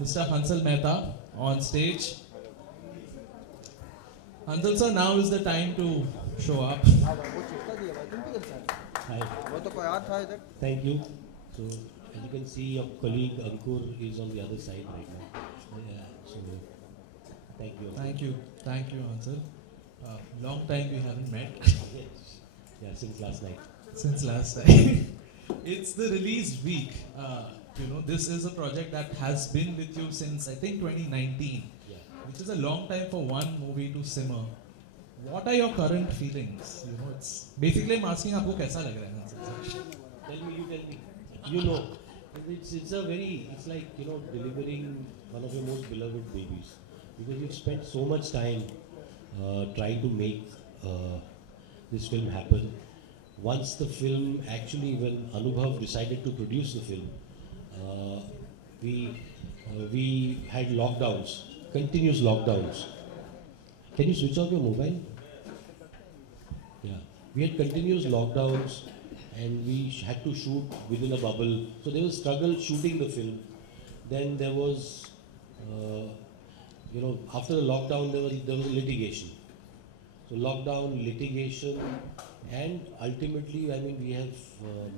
Mr. Hansal Mehta on stage. Hansal sir, now is the time to show up. Hi. Thank you. So, as you can see, your colleague Ankur is on the other side right now. So, thank you. Thank you, Hansal. Long time we haven't met Yes. Yeah, since last night. since last time. It's the release week. This is a project that has been with you since I think 2019, Yeah. which is a long time for one movie to simmer. What are your current feelings? It's basically I'm asking आपको कैसा लग रहा है Hansal sir? Tell me, you tell me. You know, it's a very, it's like, delivering one of your most beloved babies. Because you've spent so much time trying to make this film happen. Once the film, actually, when Anubhav decided to produce the film, uh, we we had lockdowns, continuous lockdowns. Can you switch off your mobile? Yeah, we had continuous lockdowns, and we had to shoot within a bubble. So there was struggle shooting the film. Then there was, after the lockdown, there was litigation. So lockdown, litigation, and ultimately, I mean, we have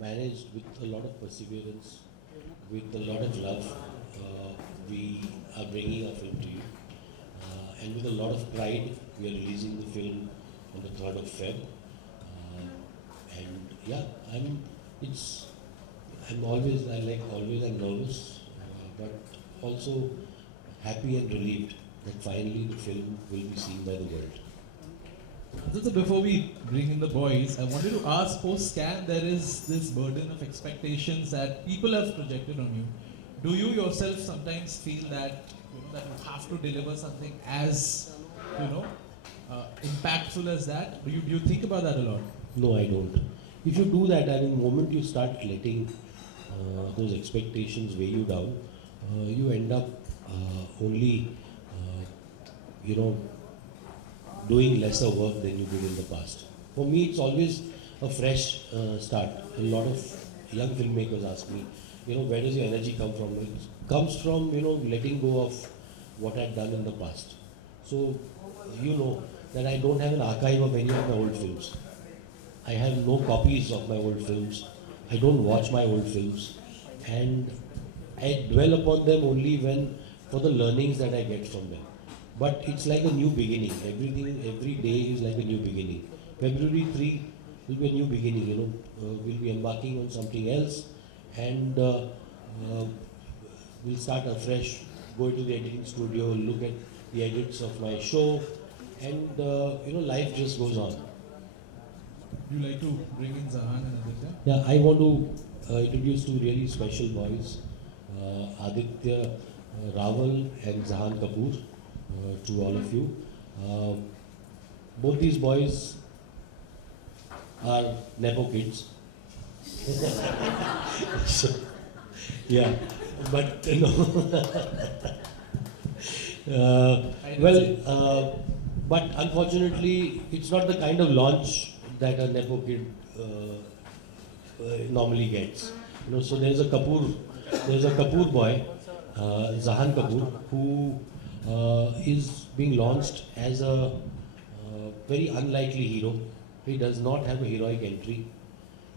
managed with a lot of perseverance, with a lot of love. We are bringing our film to you, and with a lot of pride, we are releasing the film on the 3rd of Feb. And yeah, it's, I'm always, I'm nervous, but also happy and relieved that finally the film will be seen by the world. So before we bring in the boys, I wanted to ask, post scan, there is this burden of expectations that people have projected on you. Do you yourself sometimes feel that that you have to deliver something as impactful as that? Do you think about that a lot? No, I don't. If you do that, I mean, the moment you start letting those expectations weigh you down, you end up only, you know, doing lesser work than you did in the past. For me, it's always a fresh start. A lot of young filmmakers ask me, where does your energy come from? It comes from, letting go of what I'd done in the past. So, you know that I don't have an archive of any of my old films. I have no copies of my old films. I don't watch my old films. And I dwell upon them only when, for the learnings that I get from them. But it's like a new beginning. Every day is like a new beginning. February 3 will be a new beginning, we'll be embarking on something else, and we'll start afresh, go to the editing studio, look at the edits of my show, and life just goes on. You like to bring in Zahan and Aditya? Yeah, I want to introduce two really special boys, Aaditya Rawal and Zahan Kapoor, to all of you. Both these boys are Nepo kids. So, yeah, but but unfortunately, it's not the kind of launch that a Nepo kid normally gets. So there's a Kapoor boy, Zahan Kapoor, who is being launched as a very unlikely hero. He does not have a heroic entry.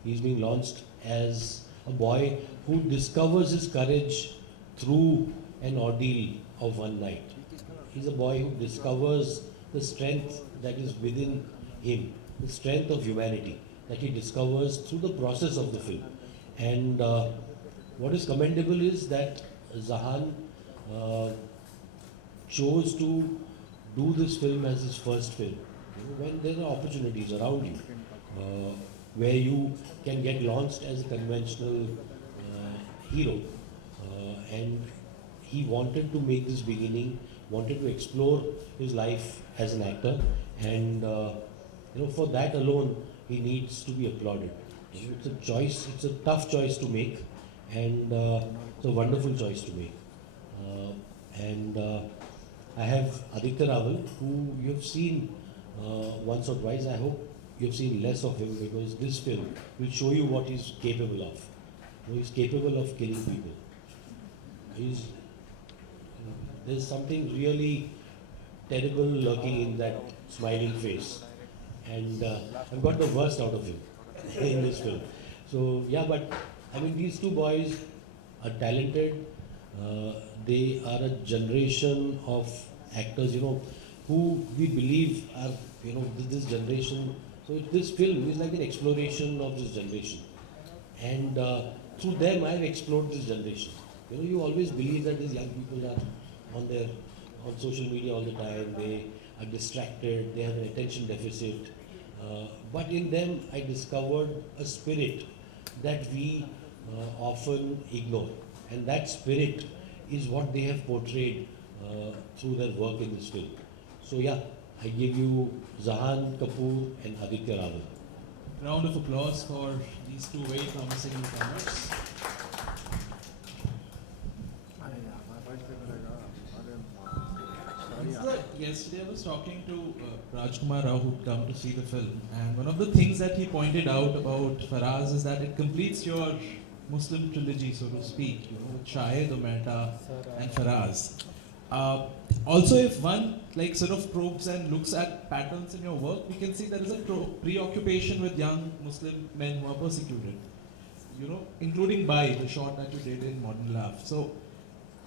He's being launched as a boy who discovers his courage through an ordeal of one night. He's a boy who discovers the strength that is within him, the strength of humanity that he discovers through the process of the film. And what is commendable is that Zahan chose to do this film as his first film. When there are opportunities around you, where you can get launched as a conventional hero, and he wanted to make this beginning, wanted to explore his life as an actor, and for that alone, he needs to be applauded. It's a choice, it's a tough choice to make, and it's a wonderful choice to make. And I have Aditya Rawal, who you have seen once or twice. I hope you have seen less of him, because this film will show you what he's capable of. He's capable of killing people. There's something really terrible lurking in that smiling face. And I've got the worst out of him in this film. So yeah, but I mean, these two boys are talented. They are a generation of actors, who we believe are, this generation. So this film is like an exploration of this generation. And through them, I've explored this generation. You always believe that these young people are on social media all the time. They are distracted. They have an attention deficit. But in them, I discovered a spirit that we often ignore, and that spirit is what they have portrayed through their work in this film. So yeah, I give you Zahan Kapoor and Aaditya Rawal. Round of applause for these two very promising newcomers. Yesterday I was talking to Rajkumar Rao, who'd come to see the film, and one of the things that he pointed out about Faraaz is that it completes your Muslim trilogy, so to speak, with Shahid, Mehta, and Faraaz. Also, if one sort of probes and looks at patterns in your work, we can see there is a preoccupation with young Muslim men who are persecuted, including by the shot that you did in Modern Laugh. So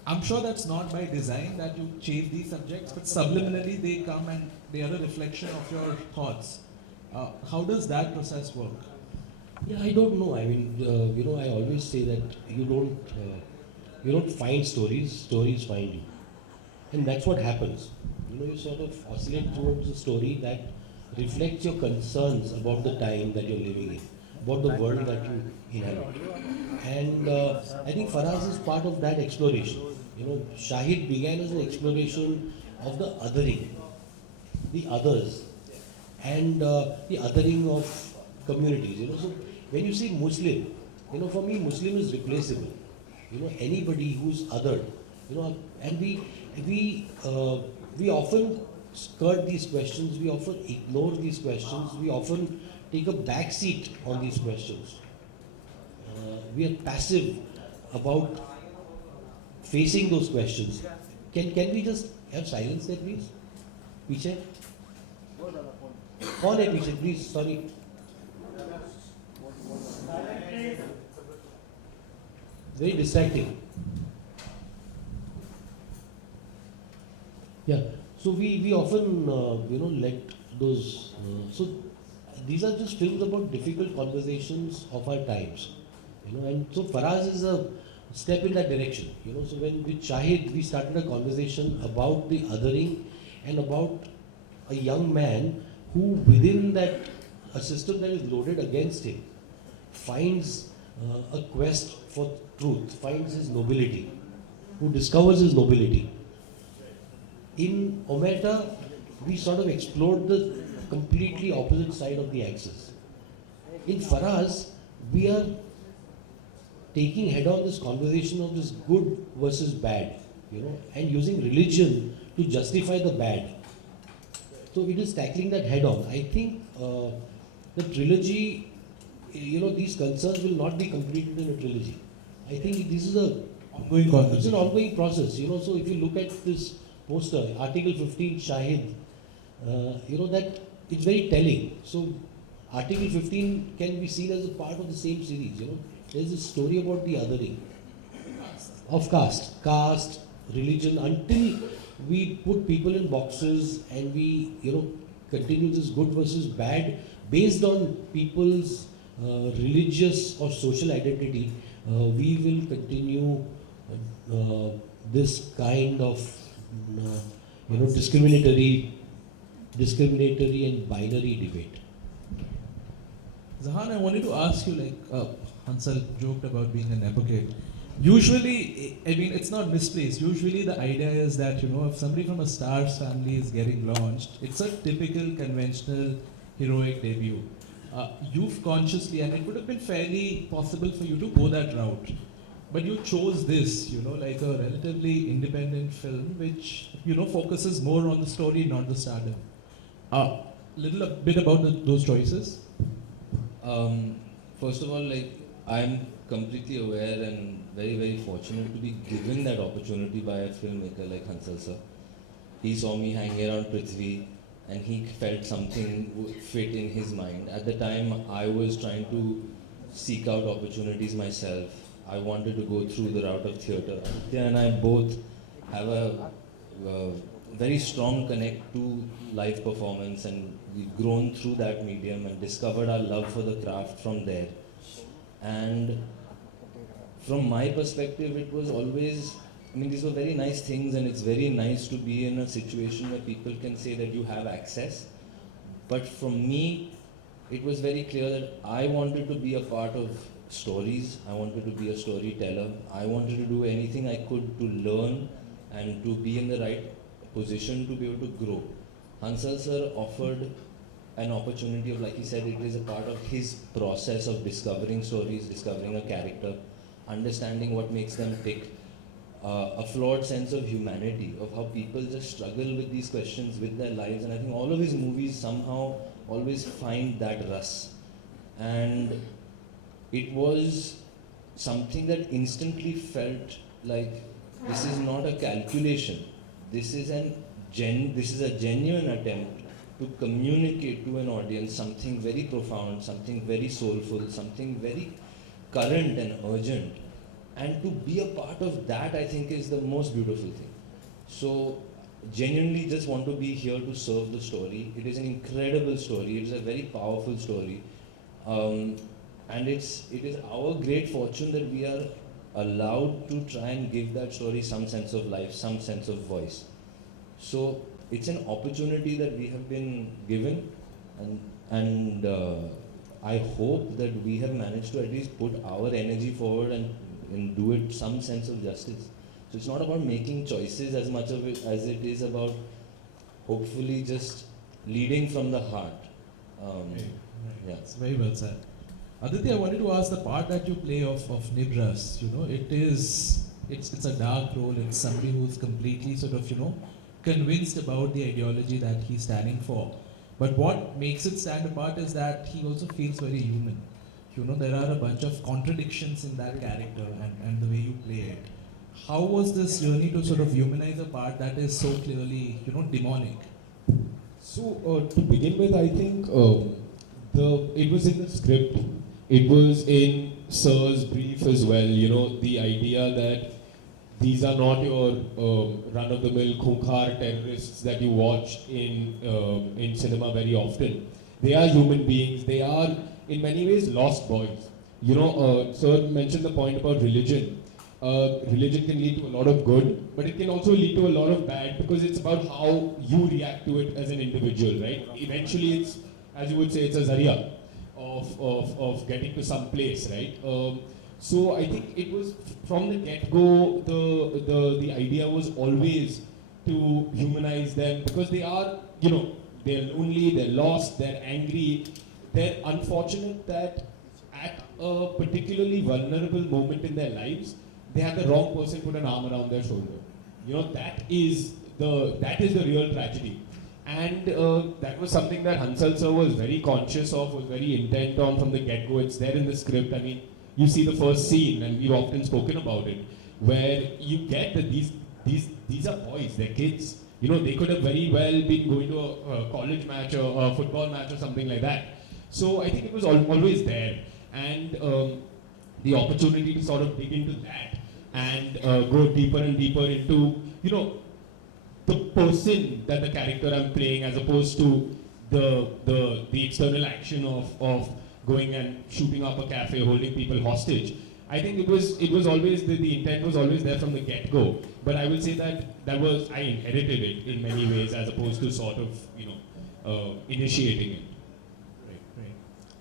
I'm sure that's not by design that you chase these subjects, but subliminally they come and they are a reflection of your thoughts. How does that process work? Yeah, I don't know. I mean, I always say that you don't find stories; stories find you, and that's what happens. You sort of oscillate towards a story that reflects your concerns about the time that you're living in, about the world that you inhabit. And I think Faraaz is part of that exploration. Shahid began as an exploration of the othering, the others, and the othering of communities. So when you say Muslim, for me Muslim is replaceable. Anybody who's othered. And we often skirt these questions. We often ignore these questions. We often take a back seat on these questions. We are passive about facing those questions. Can we just have silence there, please? पीछे कौन है पीछे? Please, sorry. Very distracting. Yeah. So we often let those. So these are just films about difficult conversations of our times. And so Faraaz is a step in that direction. So when with Shahid we started a conversation about the othering and about a young man who within that a system that is loaded against him finds a quest for truth, finds his nobility, who discovers his nobility. In Omerta, we sort of explored the completely opposite side of the axis. In Faraaz, we are taking head on this conversation of this good versus bad, and using religion to justify the bad. So it is tackling that head on. I think the trilogy, these concerns will not be completed in a trilogy. I think this is ongoing conversation. It's an ongoing process, So if you look at this poster, Article 15, Shahid, that it's very telling. So Article 15 can be seen as a part of the same series, There's a story about the othering of caste, religion, until we put people in boxes and we, continue this good versus bad based on people's religious or social identity. We will continue this kind of, discriminatory and binary debate. Zahan, I wanted to ask you, Hansal joked about being an advocate. Usually, I mean, it's not misplaced. Usually the idea is that, if somebody from a stars family is getting launched, it's a typical conventional heroic debut. You've consciously, and it would have been fairly possible for you to go that route. But you chose this, like a relatively independent film, which, focuses more on the story, not the stardom. A bit about those choices. First of all, I'm completely aware and very, very fortunate to be given that opportunity by a filmmaker like Hansal sir. He saw me hanging around Prithvi and he felt something fit in his mind. At the time, I was trying to seek out opportunities myself. I wanted to go through the route of theatre. Aaditya and I both have a very strong connect to live performance, and we've grown through that medium and discovered our love for the craft from there. And from my perspective, it was always, I mean, these were very nice things, and it's very nice to be in a situation where people can say that you have access. But from me, it was very clear that I wanted to be a part of stories. I wanted to be a storyteller. I wanted to do anything I could to learn and to be in the right position to be able to grow. Hansal sir offered an opportunity of, like he said, it is a part of his process of discovering stories, discovering a character, understanding what makes them tick, a flawed sense of humanity, of how people just struggle with these questions with their lives. And I think all of his movies somehow always find that rust. And it was something that instantly felt like this is not a calculation. This is a genuine attempt to communicate to an audience something very profound, something very soulful, something very current and urgent. And to be a part of that, I think, is the most beautiful thing. So, genuinely just want to be here to serve the story. It is an incredible story. It is a very powerful story. And it is our great fortune that we are allowed to try and give that story some sense of life, some sense of voice. So it's an opportunity that we have been given, and I hope that we have managed to at least put our energy forward and do it some sense of justice. So it's not about making choices as much of it as it is about hopefully just leading from the heart. Right. Yeah. It's very well said. Aditya, I wanted to ask the part that you play of Nibras. It's a dark role. It's somebody who's completely sort of, convinced about the ideology that he's standing for. But what makes it stand apart is that he also feels very human. There are a bunch of contradictions in that character and the way you play it. How was this journey to sort of humanize a part that is so clearly, demonic? So to begin with, I think it was in the script. It was in Sir's brief as well. The idea that these are not your run-of-the-mill Khunkar terrorists that you watch in cinema very often. They are human beings. They are, in many ways, lost boys. Sir mentioned the point about religion. Religion can lead to a lot of good, but it can also lead to a lot of bad, because it's about how you react to it as an individual, right? Eventually, it's, as you would say, it's a zaria of getting to some place, right? So I think it was from the get-go, the idea was always to humanize them, because they are, they're lonely, they're lost, they're angry, they're unfortunate that at a particularly vulnerable moment in their lives, they have the wrong person put an arm around their shoulder. That is the real tragedy. And that was something that Hansal sir was very conscious of, was very intent on from the get-go. It's there in the script. I mean, you see the first scene, and we've often spoken about it, where you get that these are boys, they're kids. They could have very well been going to a college match or a football match or something like that. So I think it was always there. And the opportunity to sort of dig into that and go deeper and deeper into, the person that the character I'm playing, as opposed to the external action of going and shooting up a cafe, holding people hostage. I think it was always the intent was always there from the get-go. But I will say that I inherited it in many ways, as opposed to sort of initiating it. Right.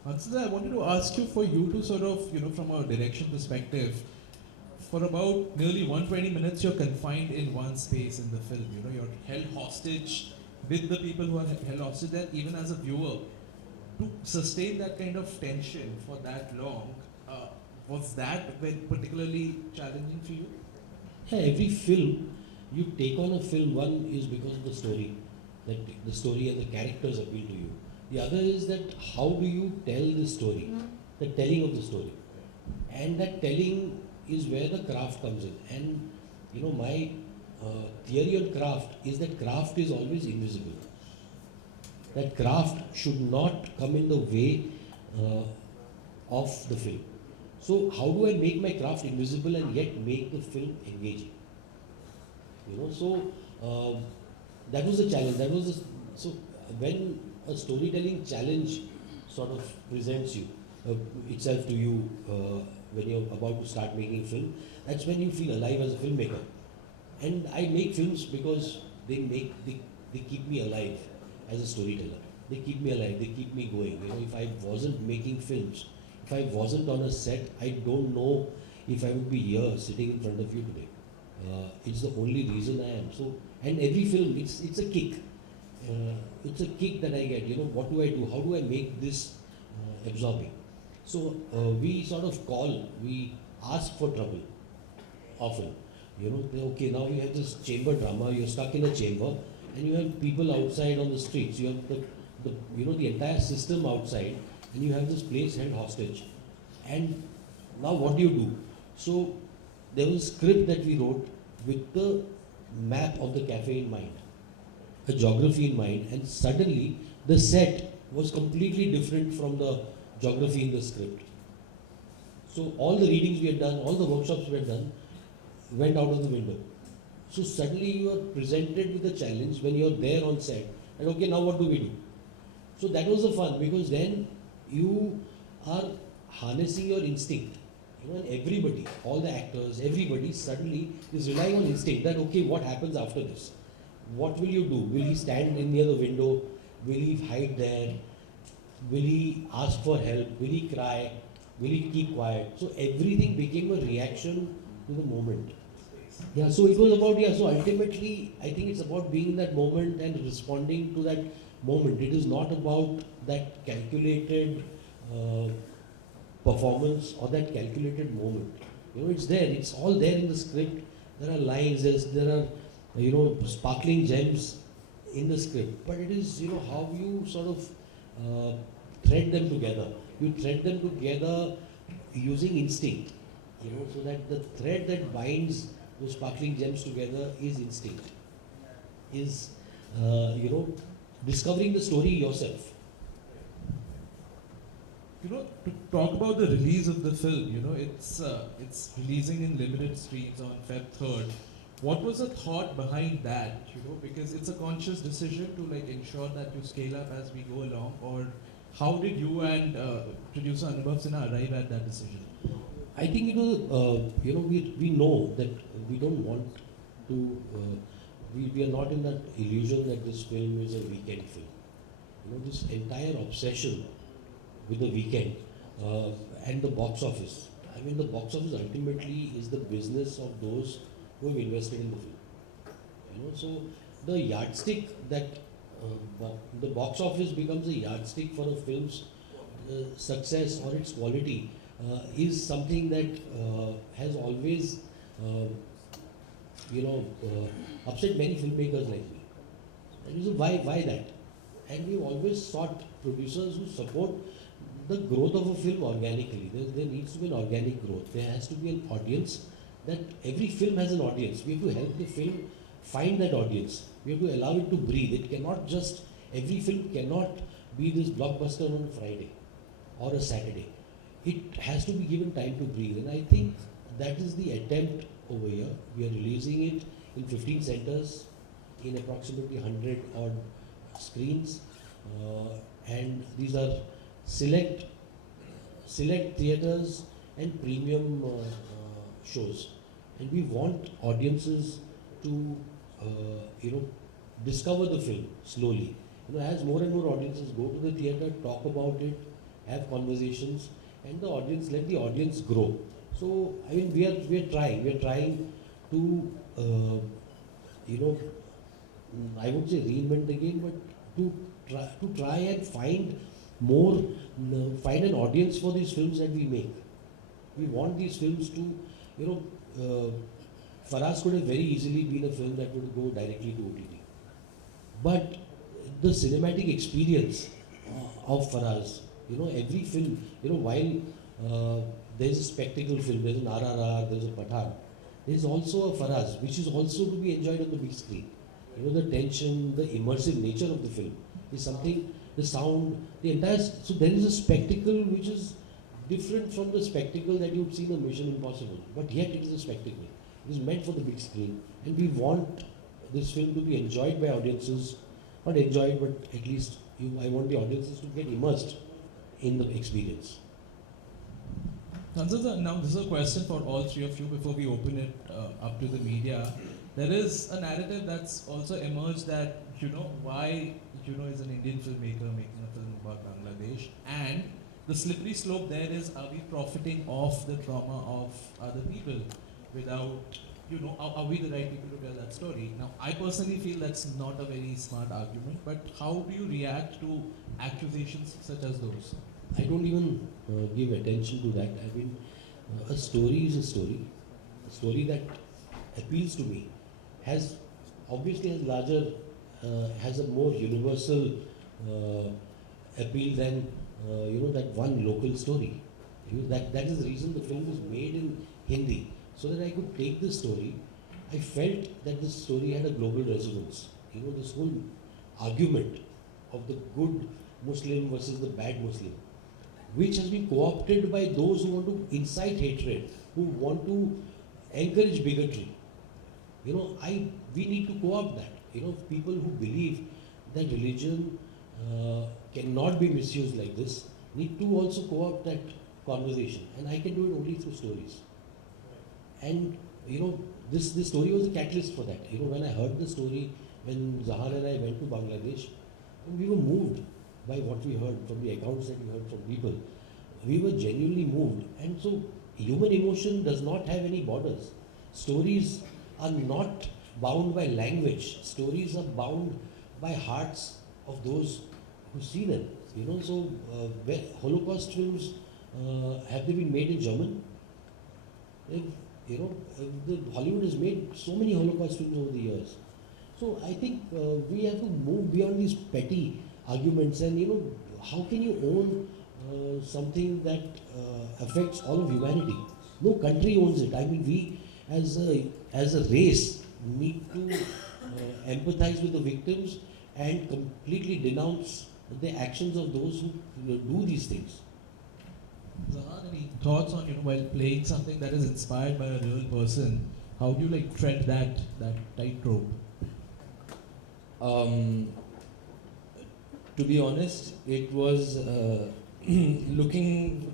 Hansal, I wanted to ask you, for you to sort of, from a direction perspective, for about nearly 120 minutes, you're confined in one space in the film. You're held hostage with the people who are held hostage there, even as a viewer. To sustain that kind of tension for that long, was that particularly challenging for you? Yeah, every film, you take on a film, one is because of the story, that the story and the characters appeal to you. The other is that how do you tell the story, the telling of the story. And that telling is where the craft comes in. And my theory on craft is that craft is always invisible. That craft should not come in the way of the film. So how do I make my craft invisible and yet make the film engaging? That was the challenge. So when a storytelling challenge sort of presents itself to you when you're about to start making film, that's when you feel alive as a filmmaker. And I make films because they keep me alive as a storyteller. They keep me alive. They keep me going. If I wasn't making films, if I wasn't on a set, I don't know if I would be here sitting in front of you today. It's the only reason I am. So, and every film, it's a kick. It's a kick that I get. What do I do? How do I make this absorbing? So we ask for trouble often. Okay, now you have this chamber drama. You're stuck in a chamber, and you have people outside on the streets. You have the entire system outside, and you have this place held hostage. And now what do? So there was a script that we wrote with the map of the cafe in mind, a geography in mind, and suddenly the set was completely different from the geography in the script. So all the readings we had done, all the workshops we had done, went out of the window. So suddenly you are presented with a challenge when you are there on set, and okay, now what do we do? So that was the fun, because then you are harnessing your instinct. And everybody, all the actors, everybody suddenly is relying on instinct that, okay, what happens after this? What will you do? Will he stand in near the window? Will he hide there? Will he ask for help? Will he cry? Will he keep quiet? So everything became a reaction to the moment. Yeah, so it was about, so ultimately, I think it's about being in that moment and responding to that moment. It is not about that calculated performance or that calculated moment. It's there, it's all there in the script. There are lines, there are, sparkling gems in the script. But it is, how you sort of thread them together. You thread them together using instinct, so that the thread that binds those sparkling gems together is instinct, is, discovering the story yourself. To talk about the release of the film, it's releasing in limited screens on Feb 3rd. What was the thought behind that? Because it's a conscious decision to ensure that you scale up as we go along, or how did you and producer Anubhav Sinha arrive at that decision? I think it was, we know that we don't want to, we are not in that illusion that this film is a weekend film. This entire obsession with the weekend and the box office. I mean, the box office ultimately is the business of those who have invested in the film. So the yardstick that the box office becomes a yardstick for a film's success or its quality is something that has always, upset many filmmakers like me. And so why that? And we've always sought producers who support the growth of a film organically. There needs to be an organic growth. There has to be an audience. That every film has an audience. We have to help the film find that audience. We have to allow it to breathe. It cannot just, every film cannot be this blockbuster on a Friday or a Saturday. It has to be given time to breathe. And I think that is the attempt over here. We are releasing it in 15 centers, in approximately 100 odd screens. And these are select theaters and premium shows, and we want audiences to discover the film slowly. As more and more audiences go to the theater, talk about it, have conversations, and let the audience grow. So I mean, we are trying to I would say reinvent the game, but to try and find an audience for these films that we make. We want these films to, Faraaz could have very easily been a film that would go directly to OTT. But the cinematic experience of Faraaz, every film, while there's a spectacle film, there's an RRR, there's a Pathan. There's also a Faraaz, which is also to be enjoyed on the big screen. You know, the tension, the immersive nature of the film is something, the sound, the entire, so there is a spectacle which is different from the spectacle that you've seen on Mission Impossible. But yet it is a spectacle. It is meant for the big screen. And we want this film to be enjoyed by audiences. Not enjoyed, but at least I want the audiences to get immersed in the experience. Hansal, now this is a question for all three of you before we open it up to the media. There is a narrative that's also emerged that, why, is an Indian filmmaker making a film about Bangladesh, and the slippery slope there is, are we profiting off the trauma of other people without, are we the right people to tell that story? Now, I personally feel that's not a very smart argument, but how do you react to accusations such as those? I don't even give attention to that. I mean, a story is a story. A story that appeals to me obviously has larger, has a more universal appeal than that one local story. That is the reason the film was made in Hindi, so that I could take this story. I felt that this story had a global resonance. This whole argument of the good Muslim versus the bad Muslim, which has been co-opted by those who want to incite hatred, who want to encourage bigotry. We need to co-opt that. People who believe that religion cannot be misused like this need to also co-opt that conversation, and I can do it only through stories. And this story was a catalyst for that. When I heard the story, when Zahan and I went to Bangladesh, we were moved by what we heard from the accounts that we heard from people. We were genuinely moved. And so human emotion does not have any borders. Stories are not bound by language. Stories are bound by hearts of those who see them. So Holocaust films, have they been made in German? Hollywood has made so many Holocaust films over the years. So I think we have to move beyond these petty arguments, and how can you own something that affects all of humanity? No country owns it. I mean, we as a race need to empathize with the victims and completely denounce the actions of those who do these things. Zahan, any thoughts on, while playing something that is inspired by a real person, how do you tread that tightrope? To be honest, it was looking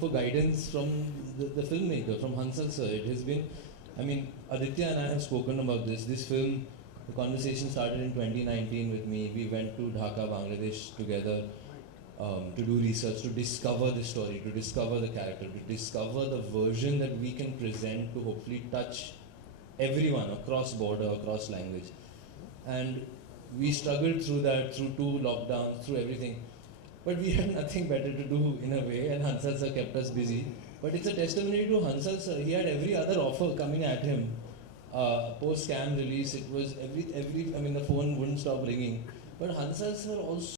for guidance from the filmmaker, from Hansal sir. It has been, Aditya and I have spoken about this. This film, the conversation started in 2019 with me. We went to Dhaka, Bangladesh together to do research, to discover the story, to discover the character, to discover the version that we can present to hopefully touch everyone across border, across language. And we struggled through that, through 2 lockdowns, through everything. But we had nothing better to do in a way, and Hansal sir kept us busy. But it's a testimony to Hansal sir. He had every other offer coming at him. Post-scam release, it was the phone wouldn't stop ringing. But Hansal sir also